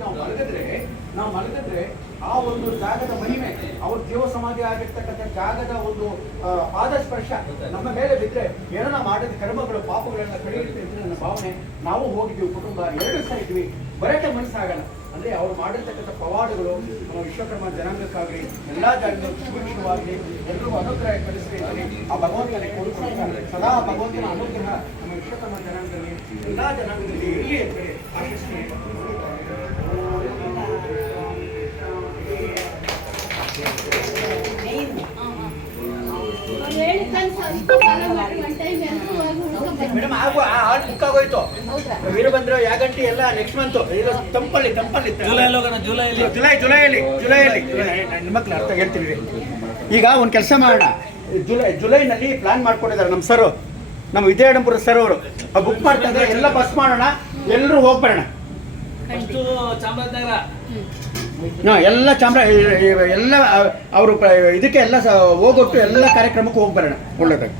ಜಾಗದಲ್ಲಿ ನಾವು ಮಲಗಿದ್ರೆ ಆ ಒಂದು ಜಾಗದ ಮಹಿಮೆ, ಅವ್ರ ಜೀವ ಸಮಾಧಿ ಆಗಿರ್ತಕ್ಕಂಥ ಜಾಗದ ಒಂದು ಪಾದಸ್ಪರ್ಶ ನಮ್ಮ ಮೇಲೆ ಬಿದ್ದರೆ ಏನೋ ನಾವು ಮಾಡಿದ ಕರ್ಮಗಳು ಪಾಪಗಳೆಲ್ಲ ಕಳೆಯುತ್ತೆ ಅಂತ ನನ್ನ ಭಾವನೆ. ನಾವು ಹೋಗಿದ್ವಿ, ಕುಟುಂಬ 2 ದಿವಸ ಇದ್ವಿ, ಬರಕ್ಕೆ ಮನಸ್ಸಾಗಲ್ಲ. ಅಂದ್ರೆ ಅವ್ರು ಮಾಡಿರ್ತಕ್ಕಂಥ ಪವಾಡಗಳು ನಮ್ಮ ವಿಶ್ವಕರ್ಮ ಜನಾಂಗಕ್ಕಾಗಲಿ ಎಲ್ಲ ಜಾಗಗಳು ಸುಭಿಕ್ಷವಾಗಲಿ ಎಲ್ಲರಿಗೂ ಅನುಗ್ರಹ ಕಲಿಸ್ಲಿ ಆ ಭಗವಂತನ ಕೋರಿಕೊಳ್ತಾರೆ. ಸದಾ ಭಗವಂತನ ಅನುಗ್ರಹ ನಮ್ಮ ವಿಶ್ವಕರ್ಮ ಜನಾಂಗದಲ್ಲಿ ಎಲ್ಲ ಜನಾಂಗದಲ್ಲಿ ಇರಲಿ ಅಂತೇಳಿ ಆಶಿಸ್ತೀನಿ. ಮೇಡಮ್ ಬುಕ್ ಆಗೋಯ್ತು. ವೀರಭದ್ರ ಯಾಗಂಟಿ ಎಲ್ಲ ನೆಕ್ಸ್ಟ್ ಮಂತ್ ತಂಪಲ್ಲಿ ಜುಲೈಯಲ್ಲಿ ನಿಮ್ಮ ಮಕ್ಳು ಅರ್ಥ ಹೇಳ್ತೀನಿ. ಈಗ ಒಂದು ಕೆಲಸ ಮಾಡೋಣ, ಜುಲೈನಲ್ಲಿ ಪ್ಲಾನ್ ಮಾಡ್ಕೊಂಡಿದ್ದಾರೆ ನಮ್ಮ ಸರ್, ನಮ್ಮ ವಿದ್ಯಾಡಂಪುರ ಸರ್ ಅವರು ಬುಕ್ ಮಾಡ್ತಾ ಇದ್ದಾರೆ. ಎಲ್ಲ ಬಸ್ ಮಾಡೋಣ, ಎಲ್ಲರೂ ಹೋಗ್ಬರೋಣ. ಚಾಮರಾಜನಗರ ಎಲ್ಲ ಎಲ್ಲ ಅವರು ಇದಕ್ಕೆ ಎಲ್ಲ ಹೋಗೊಟ್ಟು ಎಲ್ಲ ಕಾರ್ಯಕ್ರಮಕ್ಕೆ ಹೋಗ್ಬರೋಣ. ಒಳ್ಳೆದಾಗಿ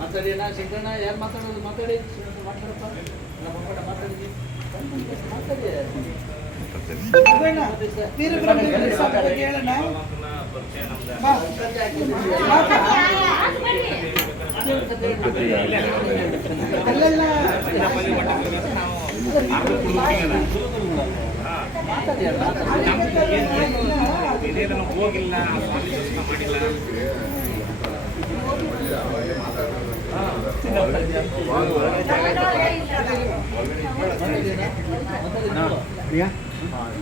ಮಾತಾಡಿ. ಶಂಕರಣ್ಣ ಯಾರು ಮಾತಾಡೋದು? ಮಾತಾಡಿ, ಹೋಗಿಲ್ಲ,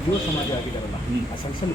ಯುವ ಸಮಾಜ ಆಗಿದ್ದಾರಲ್ಲ, ಸಣ್ಣ ಸಣ್ಣ